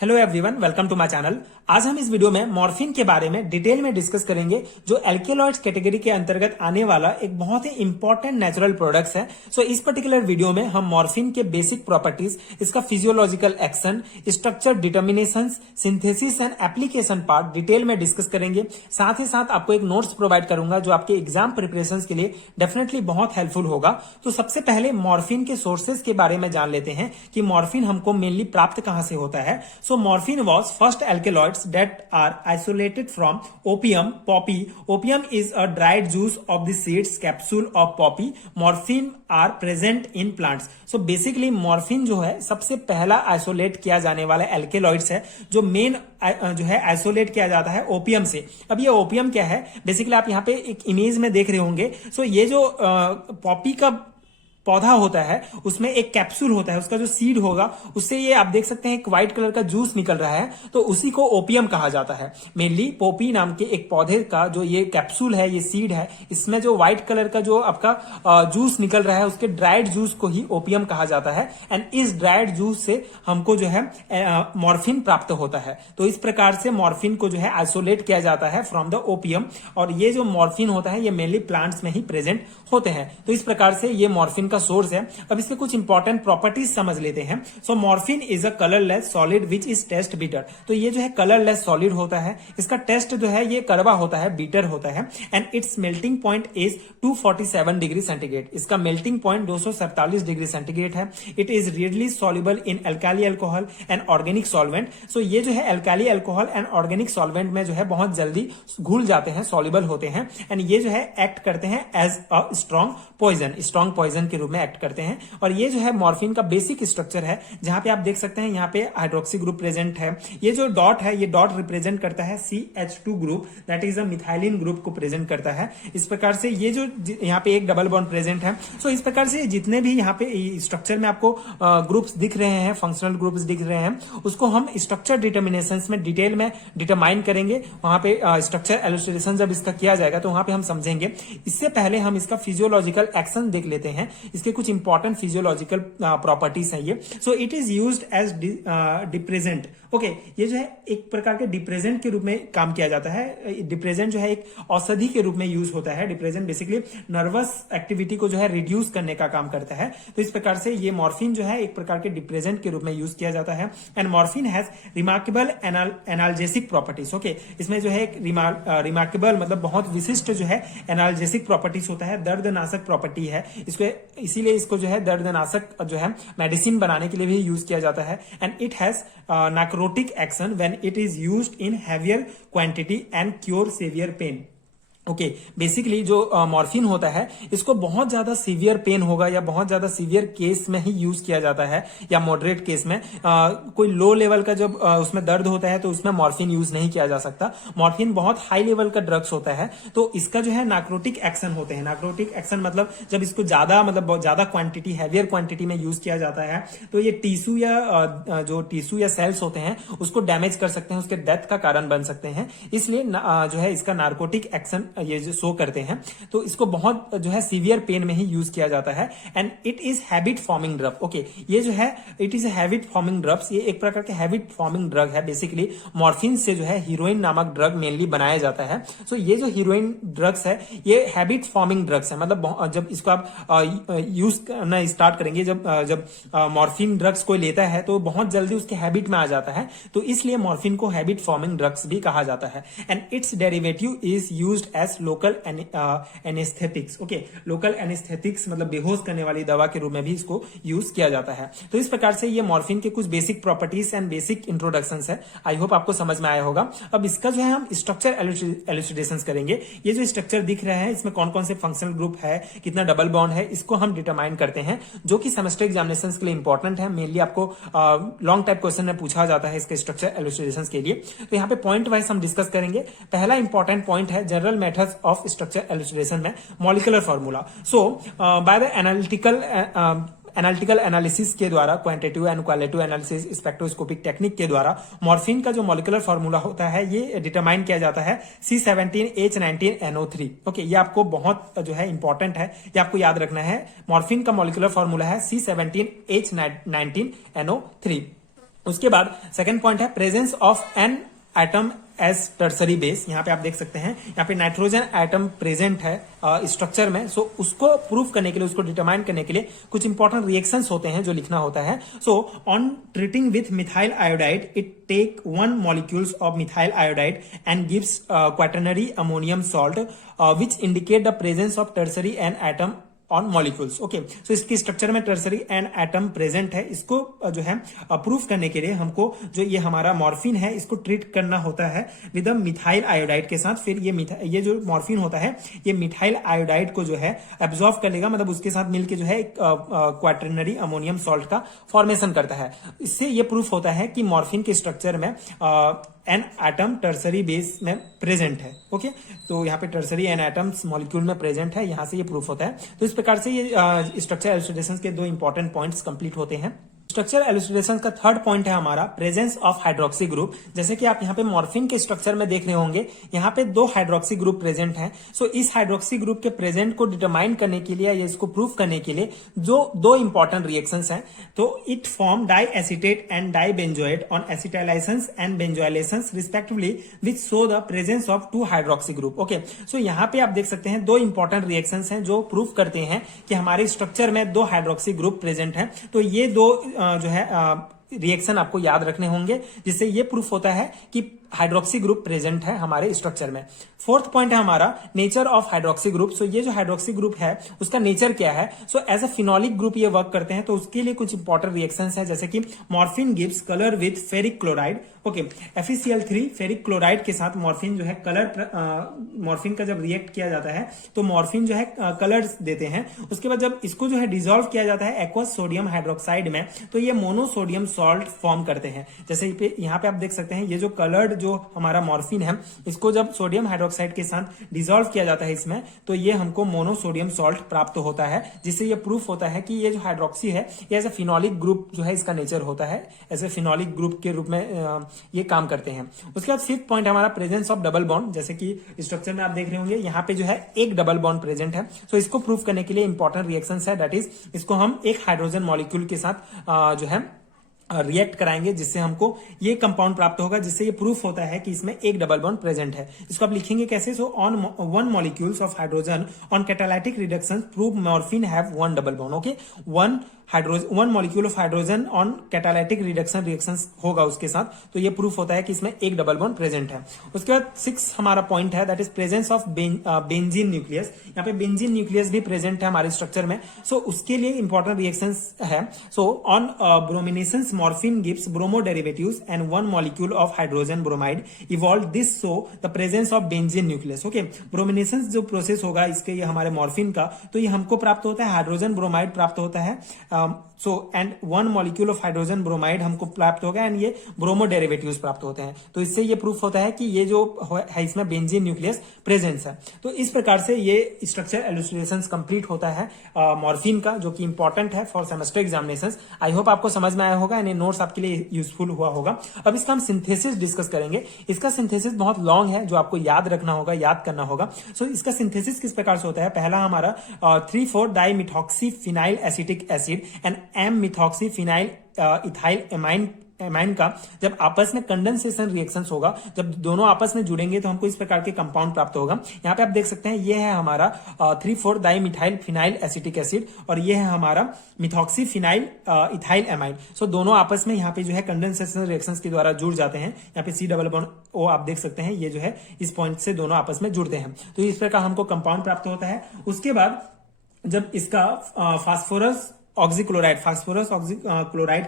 Hello everyone, welcome to my channel. आज हम इस वीडियो में मॉर्फिन के बारे में डिटेल में डिस्कस करेंगे, जो एल्केलॉइड्स कैटेगरी के अंतर्गत आने वाला एक बहुत ही इंपॉर्टेंट नेचुरल प्रोडक्ट्स है। सो इस पर्टिकुलर वीडियो में हम मॉर्फिन के बेसिक प्रॉपर्टीज, इसका physiological action, structure determinations, synthesis and application part detail में डिस्कस करेंगे। साथ ही साथ आपको एक नोट्स प्रोवाइड करूंगा जो आपके एग्जाम प्रिपरेशन के लिए डेफिनेटली बहुत हेल्पफुल होगा। तो सबसे पहले मॉर्फिन के सोर्सेज के बारे में जान लेते हैं कि मॉर्फिन हमको मेनली प्राप्त कहां से होता है। So morphine was first alkaloids that are isolated from opium, poppy. Opium is a dried juice of the seeds capsule of poppy. Morphine are present in plants. So basically morphine जो है सबसे पहला isolate किया जाने वाला alkaloids है, जो main जो है आइसोलेट किया जाता है ओपियम से। अब ये ओपियम क्या है, बेसिकली आप यहाँ पे एक इमेज में देख रहे होंगे। सो ये जो पॉपी का पौधा होता है उसमें एक कैप्सूल होता है, उसका जो सीड होगा उससे ये आप देख सकते हैं एक व्हाइट कलर का जूस निकल रहा है, तो उसी को ओपियम कहा जाता है। मेनली पोपी नाम के एक पौधे का जो ये कैप्सूल है, ये सीड है, इसमें जो व्हाइट कलर का जो आपका जूस निकल रहा है उसके ड्राइड जूस को ही ओपियम कहा जाता है। एंड इस ड्राइड जूस से हमको जो है मॉर्फिन प्राप्त होता है। तो इस प्रकार से मॉर्फिन को जो है आइसोलेट किया जाता है फ्रॉम द ओपियम। और ये जो मॉर्फिन होता है ये मेनली प्लांट्स में ही प्रेजेंट होते हैं। तो इस प्रकार से ये मॉर्फिन का सोर्स है। अब इसके कुछ इंपॉर्टेंट प्रॉपर्टीज समझ लेते हैं। So morphine is a colourless solid which is taste bitter. तो ये जो है कलरलेस सॉलिड होता है, इसका टेस्ट जो है ये कड़वा होता है, बीटर होता है। And it's melting point is 247 degree centigrade. इसका मेल्टिंग पॉइंट 247 डिग्री सेंटीग्रेड है। It is readily soluble in alkali alcohol and organic solvent. So ये जो है alkali alcohol and organic solvent में जो है बहुत जल्दी घुल जाते हैं, सॉल्युबल होते हैं। एंड ये जो है एक्ट करते हैं एज अ स्ट्रॉन्ग पॉइजन के रूप में एक्ट करते हैं। और ये जो है मॉर्फिन का बेसिक स्ट्रक्चर है, जहां पे आप देख सकते हैं यहाँ पे हाइड्रोक्सी ग्रुप प्रेजेंट है। ये जो डॉट है, ये डॉट रिप्रेजेंट करता है CH2 group, that is a methylene group को प्रेजेंट करता है। इस प्रकार से ये जो यहाँ पे एक डबल बॉन्ड प्रेजेंट है। सो इस प्रकार से जितने भी यहाँ पे स्ट्रक्चर में आपको ग्रुप्स दिख रहे हैं, फंक्शनल ग्रुप्स दिख रहे हैं, उसको हम स्ट्रक्चर डिटर्मिनेशन में डिटेल में डिटरमाइन करेंगे। वहां पे स्ट्रक्चर एलुस्ट्रेशन जब इसका किया जाएगा तो वहां पे हम समझेंगे। इससे पहले हम इसका फिजियोलॉजिकल एक्शन देख लेते हैं। इसके कुछ इंपॉर्टेंट फिजियोलॉजिकल प्रॉपर्टीज है ये। So it is used as depressant. Okay, ये जो है एक प्रकार के डिप्रेजेंट के रूप में काम किया जाता है। डिप्रेजेंट जो है एक औषधि के रूप में यूज होता है। डिप्रेजेंट बेसिकली नर्वस एक्टिविटी को जो है रिड्यूस करने का काम करता है। तो इस प्रकार से ये मॉर्फिन जो है एक प्रकार के डिप्रेजेंट के रूप में यूज किया जाता है। And morphine has remarkable analgesic properties. Okay, इसमें जो है एक रिमार्केबल मतलब बहुत विशिष्ट जो है एनाल्जेसिक प्रॉपर्टीज होता है, दर्दनाशक प्रॉपर्टी है इसको, इसीलिए इसको जो है दर्दनाशक जो है मेडिसिन बनाने के लिए भी यूज किया जाता है। And it has narcotic action when it is used in heavier quantity and cure severe pain. Okay, basically जो मॉर्फिन होता है इसको बहुत ज्यादा सीवियर पेन होगा या बहुत ज्यादा सीवियर केस में ही यूज किया जाता है, या मॉडरेट केस में। कोई लो लेवल का जब उसमें दर्द होता है तो उसमें मॉर्फिन यूज नहीं किया जा सकता। मॉर्फिन बहुत हाई लेवल का ड्रग्स होता है, तो इसका जो है नार्कोटिक एक्शन होते हैं। नार्कोटिक एक्शन मतलब जब इसको ज्यादा मतलब बहुत ज्यादा क्वांटिटी, हैवियर क्वांटिटी में यूज किया जाता है तो ये टिश्यू या सेल्स होते हैं उसको डैमेज कर सकते हैं, उसके डेथ का कारण बन सकते हैं। इसलिए जो है इसका नार्कोटिक एक्शन ये जो शो करते हैं, तो इसको बहुत जो है सीवियर पेन में ही यूज किया जाता है। And it is habit forming drug. Okay, ये जो है it is habit forming drugs, ये एक प्रकार के हैबिट फॉर्मिंग ड्रग है। बेसिकली मॉर्फिन से जो है हीरोइन नामक ड्रग मेनली बनाया जाता है। सो ये जो हीरोइन ड्रग्स है ये हैबिट फॉर्मिंग ड्रग्स है। मतलब जब इसको आप यूज करना स्टार्ट करेंगे, जब मॉर्फिन ड्रग्स कोई लेता है तो बहुत जल्दी उसके हैबिट में आ जाता है, तो इसलिए मॉर्फिन को हैबिट फॉर्मिंग ड्रग्स भी कहा जाता है। And its derivative is used as local anaesthetics. Okay, local anaesthetics मतलब बेहोश करने वाली दवा के रूप में भी इसको यूज किया जाता है। तो इस प्रकार से ये मॉर्फिन के कुछ basic properties and basic introductions है। आई होप आपको समझ में आया होगा। अब इसका जो है हम स्ट्रक्चर एलुसिडेशन करेंगे। ये जो स्ट्रक्चर दिख रहा है इसमें कौन कौन से फंक्शनल ग्रुप है, कितना डबल बॉन्ड है, इसको हम डिटरमाइन करते हैं, जो कि सेमेस्टर एग्जामिनेशन के लिए इंपॉर्टेंट है। मेनली आपको लॉन्ग टाइप क्वेश्चन में पूछा जाता है इसके स्ट्रक्चर एलुसिडेशन के लिए। तो यहाँ पे पॉइंट वाइज हम डिस्कस करेंगे। पहला इंपॉर्टेंट पॉइंट है जनरल मेथड्स ऑफ स्ट्रक्चर एलुसिडेशन में molecular formula. So by the analytical analysis के द्वारा, quantitative and qualitative analysis, spectroscopic technique के द्वारा मॉर्फिन का जो मॉलिक्यूलर फार्मूला होता है ये डिटरमाइन किया जाता है C17H19NO3। ओके, ये आपको बहुत जो है इंपॉर्टेंट है, ये आपको याद रखना है। मॉर्फिन का मॉलिक्यूलर फार्मूला है C17H19NO3। उसके बाद सेकंड पॉइंट है presence of an atom as tertiary base. यहाँ पे आप देख सकते हैं यहाँ पे नाइट्रोजन एटम प्रेजेंट है स्ट्रक्चर में। सो उसको प्रूव करने के लिए, उसको डिटरमाइन करने के लिए कुछ इंपॉर्टेंट रिएक्शंस होते हैं जो लिखना होता है। So on treating with methyl iodide it take 1 molecules of methyl iodide and gives quaternary ammonium salt which indicate the presence of tertiary and atom on molecules. Okay, so इसकी structure में tertiary and atom present है। इसको जो है proof करने के लिए हमको जो ये हमारा मॉर्फिन है इसको ट्रीट करना होता है विद मिथाइल आयोडाइड के साथ। फिर ये जो मॉर्फिन होता है ये मिथाइल आयोडाइड को जो है एब्जॉर्व कर लेगा, मतलब उसके साथ मिलकर जो है क्वाटरनरी अमोनियम सॉल्ट का फॉर्मेशन करता है। इससे ये प्रूफ होता है कि मॉर्फिन के स्ट्रक्चर में एन एटम टर्सरी बेस में प्रेजेंट है। ओके, तो यहाँ पे टर्सरी एन एटम्स मॉलिक्यूल में प्रेजेंट है, यहां से ये प्रूफ होता है। तो इस प्रकार से ये स्ट्रक्चर एलुसिडेशन के 2 इंपॉर्टेंट पॉइंट्स कंप्लीट होते हैं। स्ट्रक्चर एलुसिडेशन का थर्ड पॉइंट है हमारा प्रेजेंस ऑफ हाइड्रोक्सी ग्रुप। जैसे कि आप यहाँ पे मॉर्फिन के स्ट्रक्चर में देख रहे होंगे, यहाँ पे 2 हाइड्रोक्सी ग्रुप प्रेजेंट हैं। सो इस हाइड्रोक्सी ग्रुप के प्रेजेंट को डिटरमाइन करने के लिए या इसको प्रूफ करने के लिए जो 2 इंपॉर्टेंट रिएक्शंस हैं, तो it form di acetate and di benzoate on acetylations and benzoylations respectively which show the presence of 2 hydroxy group. Okay, so यहाँ पे आप देख सकते हैं 2 इंपॉर्टेंट रिएक्शंस हैं जो प्रूफ करते हैं कि हमारे स्ट्रक्चर में 2 हाइड्रोक्सी ग्रुप प्रेजेंट है। तो ये 2 जो है रिएक्शन आपको याद रखने होंगे, जिससे ये प्रूफ होता है कि हाइड्रोक्सी ग्रुप प्रेजेंट है हमारे स्ट्रक्चर में। फोर्थ पॉइंट है हमारा nature of hydroxy group. So ये जो हाइड्रोक्सी ग्रुप है उसका नेचर क्या है? So as a phenolic group ये वर्क करते हैं, तो उसके लिए कुछ इंपॉर्टेंट रिएक्शंस है, जैसे कि morphine gives colour with ferric chloride. Okay, FeCl3 ferric chloride के साथ मॉर्फिन जो है मॉर्फिन का जब रिएक्ट किया जाता है तो मॉर्फिन जो है कलर्स देते हैं। उसके बाद जब इसको जो है डिसॉल्व किया जाता है एक्वस सोडियम हाइड्रोक्साइड में, तो ये मोनोसोडियम सॉल्ट फॉर्म करते हैं। जैसे यहाँ पे आप देख सकते हैं ये जो कलर्ड जो हमारा मॉर्फिन है, इसको जब सोडियम हाइड्रोक्साइड के साथ डिसॉल्व किया जाता है इसमें, तो ये हमको मोनोसोडियम सॉल्ट प्राप्त होता है, जिससे ये प्रूफ होता है कि ये जो हाइड्रोक्सी है ये एज ए फिनोलिक ग्रुप जो है इसका नेचर होता है, एज ए फिनोलिक ग्रुप के रूप में ये काम करते हैं। उसके बाद फिफ्थ पॉइंट हमारा प्रेजेंस ऑफ डबल बॉन्ड। जैसे कि स्ट्रक्चर में आप देख रहे होंगे यहाँ पे जो है एक डबल बॉन्ड प्रेजेंट है। सो इसको प्रूफ करने के लिए इंपॉर्टेंट रिएक्शंस है, दैट इज इसको हम एक हाइड्रोजन मॉलिक्यूल के साथ जो है रिएक्ट कराएंगे, जिससे हमको ये कंपाउंड प्राप्त होगा, जिससे ये प्रूफ होता है कि इसमें एक डबल बॉन्ड प्रेजेंट है। इसको आप लिखेंगे कैसे? So on 1 molecules of hydrogen on catalytic reduction prove morphine have 1 double bond. Okay, 1 molecule of hydrogen on catalytic reduction reaction होगा उसके साथ, तो ये प्रूफ होता है कि इसमें एक डबल बॉन्ड प्रेजेंट है। उसके बाद 6 हमारा पॉइंट है, that is presence of benzene nucleus. यहाँ पे बेंजीन न्यूक्लियस भी प्रेजेंट है हमारे स्ट्रक्चर में। सो उसके लिए इंपॉर्टेंट रिएक्शंस है। So on brominations morphine gives bromo derivatives and 1 molecule of hydrogen bromide evolve this so the presence of benzene nucleus. Okay, brominations जो प्रोसेस होगा इसके ये हमारे मॉर्फिन का, तो ये हमको प्राप्त होता है हाइड्रोजन ब्रोमाइड प्राप्त होता है। So and 1 molecule of hydrogen bromide हमको प्राप्त होगा एंड ये ब्रोमो डेरिवेटिव्स प्राप्त होते हैं। तो इससे ये प्रूफ होता है कि ये जो है इसमें बेंजीन न्यूक्लियस प्रेजेंस है। तो इस प्रकार से ये स्ट्रक्चर एलुसिडेशंस कंप्लीट होता है मॉर्फिन का, जो कि इंपॉर्टेंट है for semester examinations. I hope आपको समझ में आया होगा एंड ये नोट्स आपके लिए यूजफुल हुआ होगा। अब इसका हम सिंथेसिस डिस्कस करेंगे। इसका सिंथेसिस बहुत लॉन्ग है जो आपको याद रखना होगा, याद करना होगा। सो इसका सिंथेसिस किस प्रकार से होता है? पहला हमारा 3,4 dimethoxy phenyl acetic acid and m methoxy phenyl ethyl amine का जब आपस में कंडेंसेशन रिएक्शंस होगा, जब दोनों आपस में जुड़ेंगे तो हमको इस प्रकार के कंपाउंड प्राप्त होगा। यहाँ पे आप देख सकते हैं ये है हमारा 3,4 डाइमिथाइल फिनाइल एसिटिक एसिड और ये है हमारा मिथॉक्सी फिनाइल इथाइल एमाइन। सो दोनों आपस में यहाँ पे जो है कंडेंसेशन रिएक्शंस के द्वारा जुड़ जाते हैं। यहाँ पे C डबल बॉन्ड O आप देख सकते हैं, ये जो है इस पॉइंट से दोनों आपस में जुड़ते हैं, तो इस प्रकार हमको कंपाउंड प्राप्त होता है। उसके बाद जब इसका फास्फोरस ऑक्सीक्लोराइड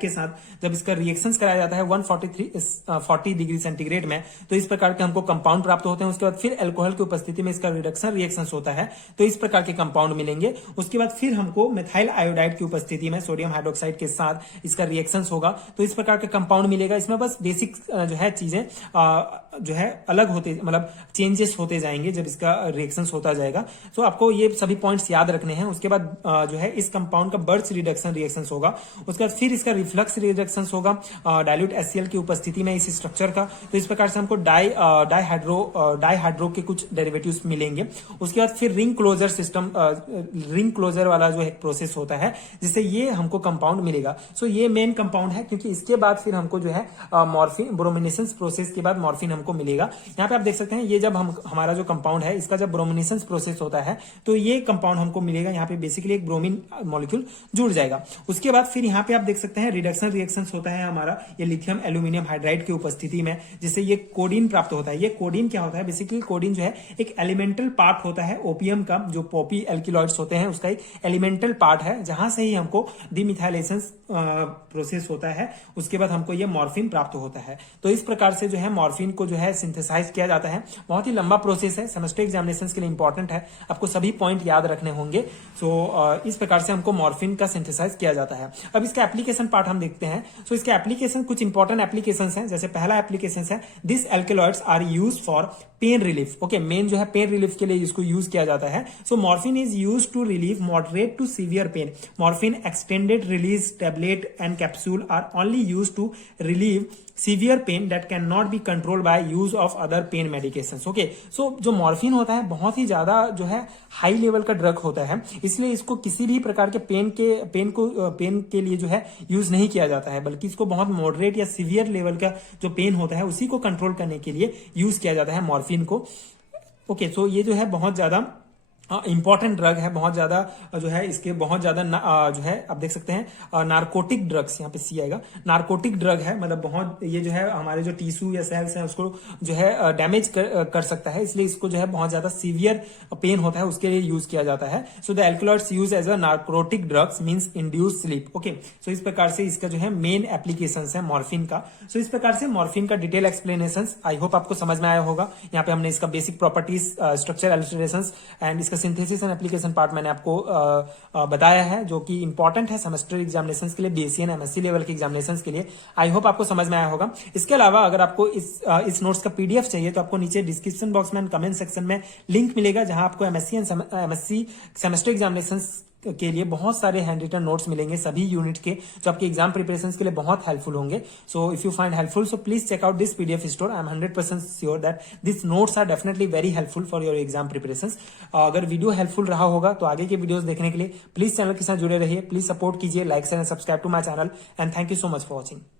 के साथ जब इसका रिएक्शंस कराया जाता है 140 डिग्री सेंटीग्रेड में, तो इस प्रकार के हमको कंपाउंड प्राप्त होते हैं। उसके बाद फिर अल्कोहल की उपस्थिति में इसका रिडक्शन रिएक्शंस होता है, तो इस प्रकार के कंपाउंड मिलेंगे। उसके बाद फिर हमको मिथाइल आयोडाइड की उपस्थिति में सोडियम हाइड्रोक्साइड के साथ इसका रिएक्शंस होगा, तो इस प्रकार के कंपाउंड मिलेगा। इसमें बस बेसिक जो है चीजें जो है अलग होते, मतलब चेंजेस होते जाएंगे जब इसका रिएक्शंस होता जाएगा। तो आपको ये सभी पॉइंट्स याद रखने हैं। उसके बाद जो है इस कंपाउंड का बर्च रिडक्शन रिएक्शंस होगा। उसके बाद फिर इसका रिफ्लक्स रिडक्शंस होगा डाइल्यूट HCl की उपस्थिति में इस स्ट्रक्चर का। तो इस प्रकार से हमको डाइहाइड्रो के कुछ डेरिवेटिव्स मिलेंगे। उसके बाद फिर ring closure system, ring closure वाला जो एक प्रोसेस होता है जिससे ये हमको कंपाउंड मिलेगा। सो ये मेन कंपाउंड है, क्योंकि इसके बाद फिर हमको जो है मॉर्फिन ब्रोमिनेसेंस प्रोसेस के बाद मॉर्फिन हमको मिलेगा। यहाँ पे आप देख सकते हैं ये जब हमारा जो कंपाउंड है इसका जब ब्रोमिनेसेंस प्रोसेस होता है तो ये कंपाउंड हमको मिलेगा। यहाँ पे बेसिकली एक ब्रोमीन मॉलिक्यूल जुड़ जाएगा। उसके बाद फिर यहाँ पे आप देख सकते हैं रिडक्शन रिएक्शंस होता है हमारा ये लिथियम एल्यूमिनियम हाइड्राइड की उपस्थिति में, जिससे ये कोडीन प्राप्त होता है। ये कोडीन क्या होता है? बेसिकली कोडीन जो है एक एलिमेंटल पार्ट होता है ओपियम का, जो पॉपी एल्किलॉइड्स होते हैं उसका एक एलिमेंटल पार्ट है, जहां से ही हमको डिमिथाइलेशन प्रोसेस होता है। उसके बाद हमको ये मॉर्फिन प्राप्त होता है। तो इस प्रकार से जो है मॉर्फिन को जो है सिंथेसाइज किया जाता है। बहुत ही लंबा प्रोसेस है, सेमेस्टर एग्जामिनेशन के लिए इंपॉर्टेंट है, आपको सभी पॉइंट याद रखने होंगे। सो इस प्रकार से हमको मॉर्फिन का सिंथेसाइज किया जाता है। अब इसका एप्लीकेशन पार्ट हम देखते हैं। सो इसके एप्लीकेशन कुछ इंपॉर्टेंट एप्लीकेशन है। जैसे पहला एप्लीकेशन है this alkaloids are use for pain relief. Okay, main जो है पेन रिलीफ के लिए इसको यूज किया जाता है। So morphine is use to relieve moderate to severe pain. Morphine extended release tablet and capsule are only use to relieve severe pain that can not be control by use of other pain medications. Okay, so जो morphine होता है बहुत ही ज्यादा जो है high level का drug होता है, इसलिए इसको किसी भी प्रकार के पेन के लिए जो है यूज नहीं किया जाता है, बल्कि इसको बहुत मॉडरेट या सीवियर लेवल का जो पेन होता है उसी को कंट्रोल करने के लिए यूज किया जाता है मॉर्फिन को। ओके, सो ये जो है बहुत ज्यादा इंपॉर्टेंट ड्रग है, बहुत ज्यादा जो है इसके बहुत ज्यादा जो है आप देख सकते हैं नार्कोटिक ड्रग्स, यहाँ पे सी आएगा, नार्कोटिक ड्रग है, मतलब बहुत ये जो है हमारे जो टिश्यू या सेल्स हैं उसको जो है डैमेज कर सकता है, इसलिए इसको जो है बहुत ज्यादा सीवियर पेन होता है उसके लिए यूज किया जाता है। So the alkaloids use as a narcotic drugs means induce sleep. Okay, so इस प्रकार से इसका जो है मेन एप्लीकेशन है मॉर्फिन का। सो इस प्रकार से मॉर्फिन का डिटेल एक्सप्लेनेशन आई होप आपको समझ में आया होगा। यहाँ पे हमने इसका basic properties, structure, illustrations and इसका सिंथेसिस एंड एप्लीकेशन पार्ट मैंने आपको बताया है, जो कि इंपॉर्टेंट है सेमेस्टर एग्जामिनेशन के लिए, BSc MSc लेवल के एग्जामिनेशन के लिए। आई होप आपको समझ में आया होगा। इसके अलावा अगर आपको इस नोट्स का PDF चाहिए तो आपको नीचे डिस्क्रिप्शन बॉक्स में, कमेंट सेक्शन में लिंक मिलेगा, जहां आपको MSc सेमेस्टर एग्जामिनेशन के लिए बहुत सारे हैंड रिटन नोट्स मिलेंगे सभी यूनिट के, जो आपके एग्जाम प्रिपरेशन के लिए बहुत हेल्पफुल होंगे। So if you find helpful so please check out this PDF store. I am 100% sure that this notes are definitely very helpful for your exam preparation. अगर वीडियो हेल्पफुल रहा होगा तो आगे के वीडियोस देखने के लिए प्लीज चैनल के साथ जुड़े रहिए। प्लीज सपोर्ट कीजिए, like share and subscribe to my channel and thank you so much for watching.